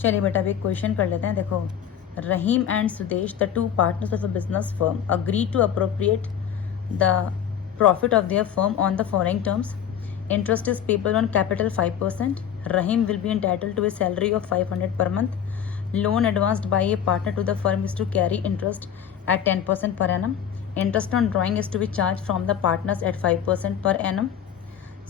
चलिए बेटा अभी एक क्वेश्चन कर लेते हैं। देखो, Rahim and Sudesh the two partners of a business firm agree to appropriate the profit of their firm on the following terms. Interest is payable on capital 5%. Rahim will be entitled to a salary of 500 per month. Loan advanced by a partner to the firm is to carry interest at 10% per annum. Interest on drawing is to be charged from the partners at 5% per annum.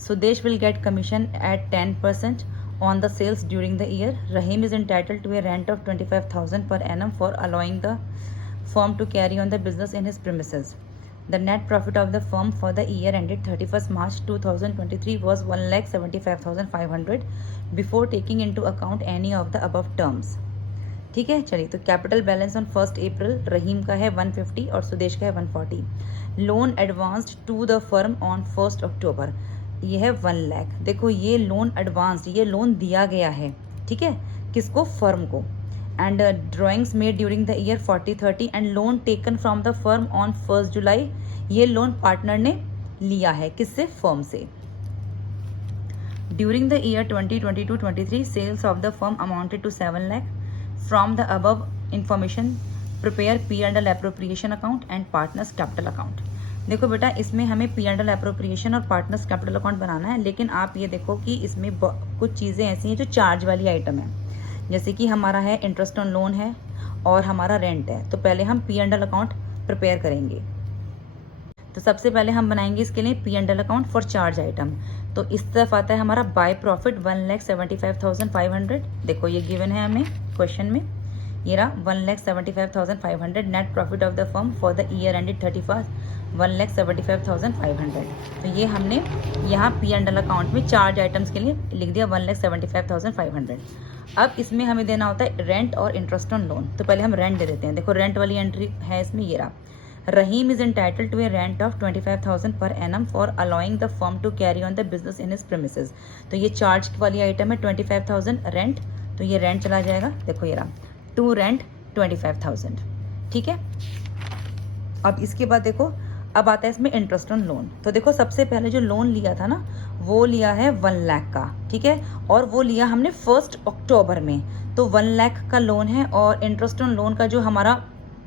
Sudesh will get commission at 10% on the sales during the year. Rahim is entitled to a rent of 25,000 per annum for allowing the firm to carry on the business in his premises. The net profit of the firm for the year ended 31st March 2023 was 1,75,500 before taking into account any of the above terms. ठीक है, चलिए तो capital balance on 1 April Rahim का है 150 और सुदेश का है 140. Loan advanced to the firm on 1 October, ये है 1 लाख. देखो ये लोन एडवांस्ड, ये लोन दिया गया है, ठीक है, किसको? फर्म को. And drawings made during the year 40-30 and loan taken from the firm on 1 July, ये लोन पार्टनर ने लिया है, किससे? फर्म से. During the year 2022-23 sales of the firm amounted to 7 lakh. From the above information prepare P&L appropriation account and partners capital account. देखो बेटा इसमें हमें P&L एप्रोप्रिएशन और पार्टनर्स कैपिटल अकाउंट बनाना है, लेकिन आप ये देखो कि इसमें कुछ चीज़ें ऐसी हैं जो चार्ज वाली आइटम है. जैसे कि हमारा है इंटरेस्ट ऑन लोन है और हमारा रेंट है. तो पहले हम P&L अकाउंट प्रिपेयर करेंगे. तो सबसे पहले हम बनाएंगे इसके लिए P&L account for charge item. तो इस तरफ आता है हमारा बाय प्रॉफिट 1,75,500. देखो ये गिवन है हमें क्वेश्चन में, ये रहा 1,75,500 net profit of the firm for the year ended 31st 1,75,500. तो ये हमने यहाँ P&L अकाउंट में चार्ज आइटम्स के लिए लिख दिया 1,75,500. अब इसमें हमें देना होता है रेंट और इंटरेस्ट ऑन लोन. तो पहले हम रेंट दे देते हैं. देखो रेंट वाली एंट्री है इसमें, ये रहा. Rahim is entitled to a rent of 25,000 per annum for allowing the firm to carry on the business in his premises. तो ये चार्ज वाली आइटम है 25,000 रेंट. तो ये रेंट चला जाएगा. देखो ये रहा टू रेंट 25,000. ठीक है. अब इसके बाद देखो अब आता है इसमें इंटरेस्ट ऑन लोन. तो देखो सबसे पहले जो लोन लिया था ना वो लिया है 1 लाख का, ठीक है, और वो लिया हमने 1 अक्टूबर में. तो 1 लाख का लोन है और इंटरेस्ट ऑन लोन का जो हमारा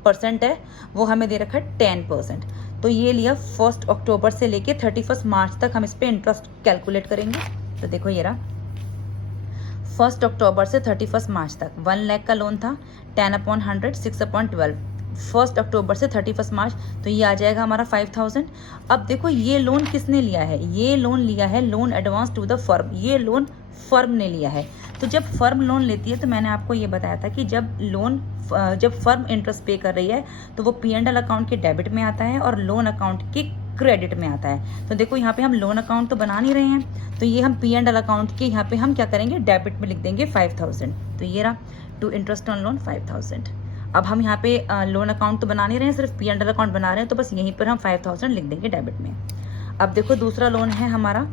परसेंट है वो हमें दे रखा है 10%. तो ये लिया 1 अक्टूबर से लेके 31 मार्च तक हम इस पे इंटरेस्ट कैलकुलेट करेंगे. तो देखो ये रहा 1 अक्टूबर से 31 मार्च तक 1 लाख का लोन था. 10/100 6/12 1 अक्टूबर से 31 मार्च. तो ये आ जाएगा हमारा 5,000. अब देखो ये लोन किसने लिया है? ये लोन लिया है loan advance to the firm. ये लोन फर्म ने लिया है. तो जब फर्म लोन लेती है तो मैंने आपको ये बताया था कि जब फर्म इंटरेस्ट पे कर रही है तो वो P&L अकाउंट के डेबिट में आता है और लोन अकाउंट के क्रेडिट में आता है. तो देखो यहाँ पे हम लोन अकाउंट तो बना नहीं रहे हैं, तो ये हम P&L अकाउंट के यहाँ पे हम क्या करेंगे? डेबिट में लिख देंगे 5,000. तो ये रहा टू इंटरेस्ट ऑन लोन 5,000. अब हम यहाँ पे लोन अकाउंट तो बना नहीं रहे हैं, सिर्फ P&L अकाउंट बना रहे हैं, तो बस यहीं पर हम 5,000 लिख देंगे डेबिट में. अब देखो दूसरा लोन है हमारा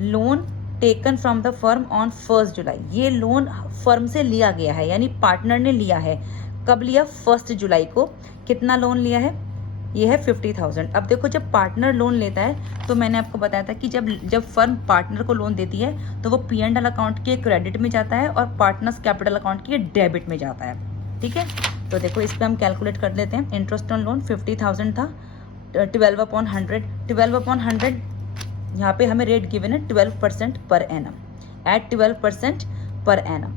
loan taken from the firm on 1 July. ये लोन फर्म से लिया गया है, यानी पार्टनर ने लिया है. कब लिया? 1 जुलाई को. कितना लोन लिया है? ये है 50,000. अब देखो जब पार्टनर लोन लेता है तो मैंने आपको बताया था कि जब फर्म पार्टनर को लोन देती है तो वो P&L अकाउंट के क्रेडिट में जाता है और पार्टनर्स कैपिटल अकाउंट के डेबिट में जाता है. ठीक है. तो देखो इस पर हम कैलकुलेट कर लेते हैं. इंटरेस्ट ऑन लोन 50,000 था. 12/100 यहाँ पे हमें रेट गिवन है 12% per annum. Eight 12% per annum.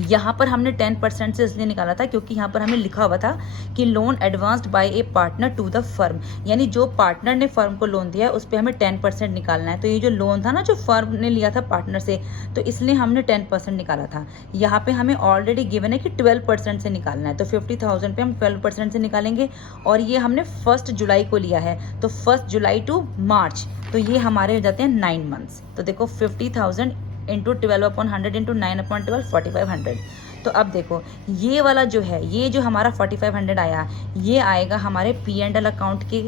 यहाँ पर हमने 10% से इसलिए निकाला था क्योंकि यहाँ पर हमें लिखा हुआ था कि loan advanced by a partner to the firm, यानी जो पार्टनर ने फर्म को लोन दिया है उस पर हमें 10% निकालना है. तो ये जो लोन था ना जो फर्म ने लिया था पार्टनर से, तो इसलिए हमने 10% निकाला था. यहाँ पे हमें ऑलरेडी गिवन है कि 12% से निकालना है. तो 50,000 पे हम 12% से निकालेंगे और ये हमने 1 जुलाई को लिया है. तो 1 जुलाई टू मार्च, तो ये हमारे हो जाते हैं 9 मंथ्स. तो देखो 50,000 इंटू 12/100 इंटू 9/12 4,500. तो अब देखो ये वाला जो है, ये जो हमारा 4,500 आया, ये आएगा हमारे P&L अकाउंट के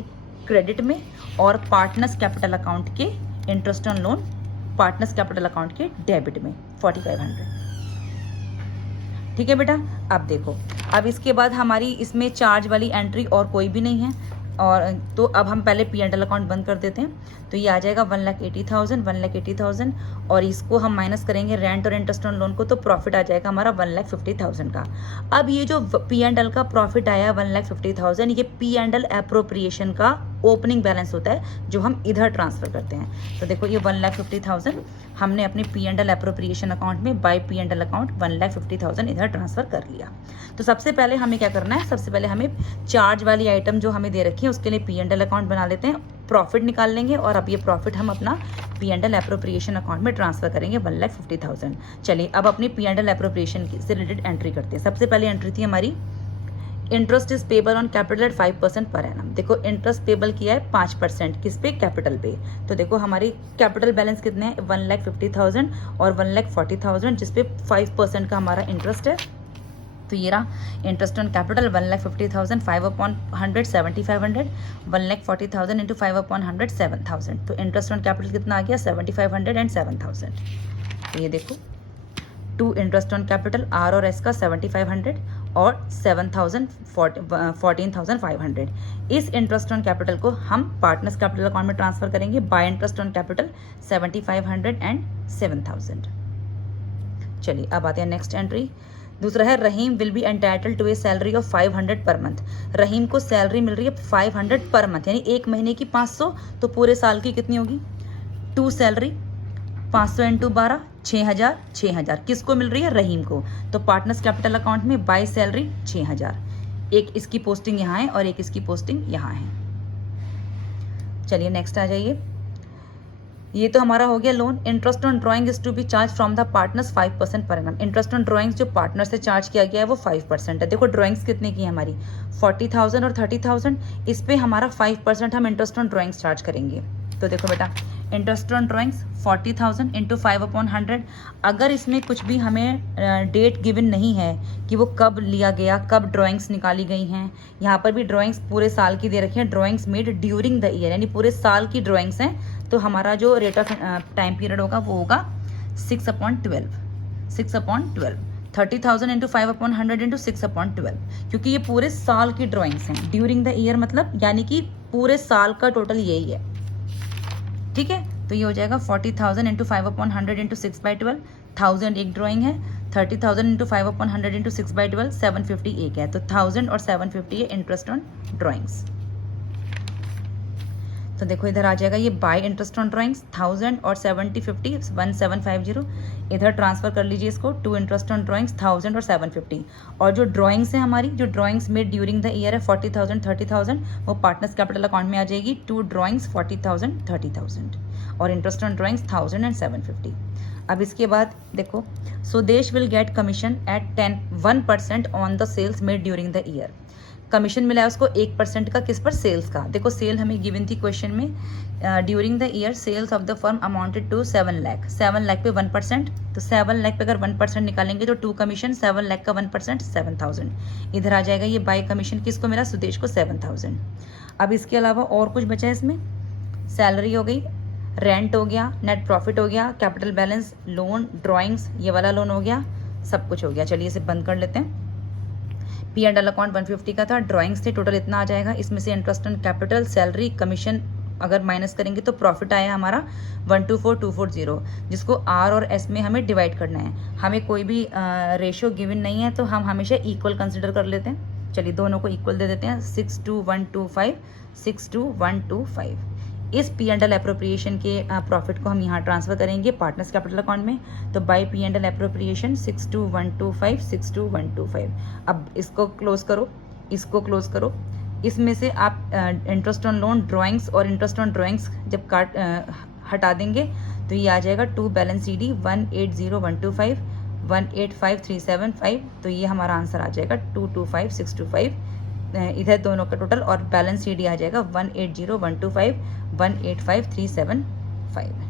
क्रेडिट में और पार्टनर्स कैपिटल अकाउंट के interest on loan partners capital account के डेबिट में 4,500. ठीक है बेटा. अब देखो अब इसके बाद हमारी इसमें चार्ज वाली एंट्री और कोई भी नहीं है. और तो अब हम पहले P&L अकाउंट बंद कर देते हैं। तो ये आ जाएगा 1,80,000 और इसको हम माइनस करेंगे रेंट और इंटरेस्ट ऑन लोन को, तो प्रॉफिट आ जाएगा हमारा 1,50,000 का। अब ये जो P&L का प्रॉफिट आया 1,50,000, ये P&L एप्रोप्रिएशन का ओपनिंग बैलेंस होता है जो हम इधर ट्रांसफर करते हैं। तो देखो ये 1,50,000 हमने अपने P&L एप्रोप्रिएशन अकाउंट में बाय P&L अकाउंट 1,50,000 इधर ट्रांसफर कर लिया। तो सबसे पहले हमें क्या करना है, सबसे पहले हमें चार्ज वाली आइटम जो हमें दे रखी है उसके लिए P&L अकाउंट बना लेते हैं, प्रॉफिट निकाल लेंगे और अब ये प्रॉफिट हम अपना P&L एप्रोप्रिएशन अकाउंट में ट्रांसफर करेंगे 1,50,000। चलिए अब अपनी P&L एप्रोप्रिएशन से रिलेटेड एंट्री करते हैं। सबसे पहले एंट्री थी हमारी interest is payable on capital eight 5% पर एनम। देखो इंटरेस्ट पेबल किया है 5%, किस पे, कैपिटल पे। तो देखो हमारी कैपिटल बैलेंस कितने हैं 1,50,000 और 1,40,000, जिस पे 5% का हमारा इंटरेस्ट है। तो ये रहा इंटरेस्ट ऑन कैपिटल 1,50,000, 5/100 7,500, 1,40,000 इंटू 5/100 7,000। तो इंटरेस्ट ऑन कैपिटल कितना आ गया 7,500 एंड 7,000। तो ये देखो two interest on capital R और एस का 7,500 और 7,000 14,500। इस इंटरेस्ट ऑन कैपिटल को हम पार्टनर्स कैपिटल अकाउंट में ट्रांसफर करेंगे by interest on capital 7,500 and 7,000। चलिए अब आते हैं नेक्स्ट एंट्री। दूसरा है Rahim will be entitle to a salary of 500 per month. रहीम को सैलरी मिल रही है 500 पर मंथ, यानी एक महीने की 500, तो पूरे साल की कितनी होगी, 2 सैलरी 500 इंटू 12 6,000 6,000 किसको मिल रही है, रहीम को। तो पार्टनर्स कैपिटल अकाउंट में बाय सैलरी 6,000, एक इसकी पोस्टिंग यहाँ है और एक इसकी पोस्टिंग यहाँ है। चलिए नेक्स्ट आ जाइए। ये तो हमारा हो गया loan. Interest on drawing is to be charge from the partners 5% पर एनम। इंटरेस्ट ऑन ड्राइंग्स जो पार्टनर से चार्ज किया गया है वो 5% है। देखो ड्राइंग्स कितने की है हमारी 40,000 और 30,000, इस पे हमारा 5% हम इंटरेस्ट ऑन ड्राइंग्स चार्ज करेंगे। तो देखो बेटा इंटरेस्ट ऑन ड्राइंग्स 40,000 इंटू 5/100। अगर इसमें कुछ भी हमें डेट गिवन नहीं है कि वो कब लिया गया, कब ड्राइंग्स निकाली गई हैं, यहाँ पर भी ड्राइंग्स पूरे साल की दे रखी हैं, drawings made during the year, यानी पूरे साल की ड्राइंग्स हैं। तो हमारा जो रेट ऑफ टाइम पीरियड होगा वो होगा 6/12। 30,000 इंटू 5/100 इंटू 6/12, क्योंकि ये पूरे साल की ड्राइंग्स हैं। ड्यूरिंग द ईयर मतलब यानी कि पूरे साल का टोटल यही है, ठीक है। तो ये हो जाएगा 40,000 इंटू 5/100 इंटू 6/12, 1000 एक ड्राइंग है, 30,000 इंटू 5/100 इंटू 6/12 750 एक है। तो 1000 और 750 है इंटरेस्ट ऑन ड्राइंग्स। तो देखो इधर आ जाएगा ये बाय इंटरेस्ट ऑन ड्राइंग्स 1000 और 750 1750। इधर ट्रांसफर कर लीजिए इसको टू इंटरेस्ट ऑन ड्राइंग्स 1000 और 750। और जो ड्राइंग्स है हमारी, जो drawings made during the year है 40,000 30,000, वो पार्टनर्स कैपिटल अकाउंट में आ जाएगी। टू ड्राइंग्स 40,000 30,000 और इंटरेस्ट ऑन ड्राइंग्स 1000 एंड 750। अब इसके बाद देखो Sudesh will get commission at 1% on the sales made during the year. Commission मिला है उसको 1% का, किस पर, सेल्स का। देखो सेल हमें गिवन थी क्वेश्चन में, during the year sales of the firm amounted to 7 lakh. 7 lakh पे 1%, तो 7 लाख पे अगर 1% निकालेंगे तो 2 कमीशन, 7 लाख का 1% 7,000। इधर आ जाएगा ये बाय कमीशन किसको मिला, सुदेश को 7,000। अब इसके अलावा और कुछ बचा है इसमें, सैलरी हो गई, रेंट हो गया, नेट प्रॉफिट हो गया, कैपिटल बैलेंस, लोन, ड्राइंग्स, ये वाला लोन हो गया, सब कुछ हो गया। चलिए इसे बंद कर लेते हैं। P&L अकाउंट 150 का था, ड्राइंग्स थे, टोटल इतना आ जाएगा। इसमें से interest on capital, salary, commission अगर माइनस करेंगे तो प्रॉफिट आया हमारा 124,240, जिसको R और S में हमें डिवाइड करना है। हमें कोई भी रेशियो गिवन नहीं है तो हम हमेशा इक्वल कंसिडर कर लेते हैं। चलिए दोनों को इक्वल दे देते हैं, 62125 62125। इस P&L एप्रोप्रिएशन के प्रॉफिट को हम यहाँ ट्रांसफर करेंगे पार्टनर्स कैपिटल अकाउंट में। तो बाय P&L एप्रोप्रिएशन 62125 62125। अब इसको क्लोज करो, इसको क्लोज करो। इसमें से आप इंटरेस्ट ऑन लोन, ड्राइंग्स और इंटरेस्ट ऑन ड्राइंग्स जब हटा देंगे तो ये आ जाएगा टू बैलेंस CD 180,125 185,375। तो ये हमारा आंसर आ जाएगा 225,625। इधर दोनों का टोटल और बैलेंस CD आ जाएगा 180,125 185,375।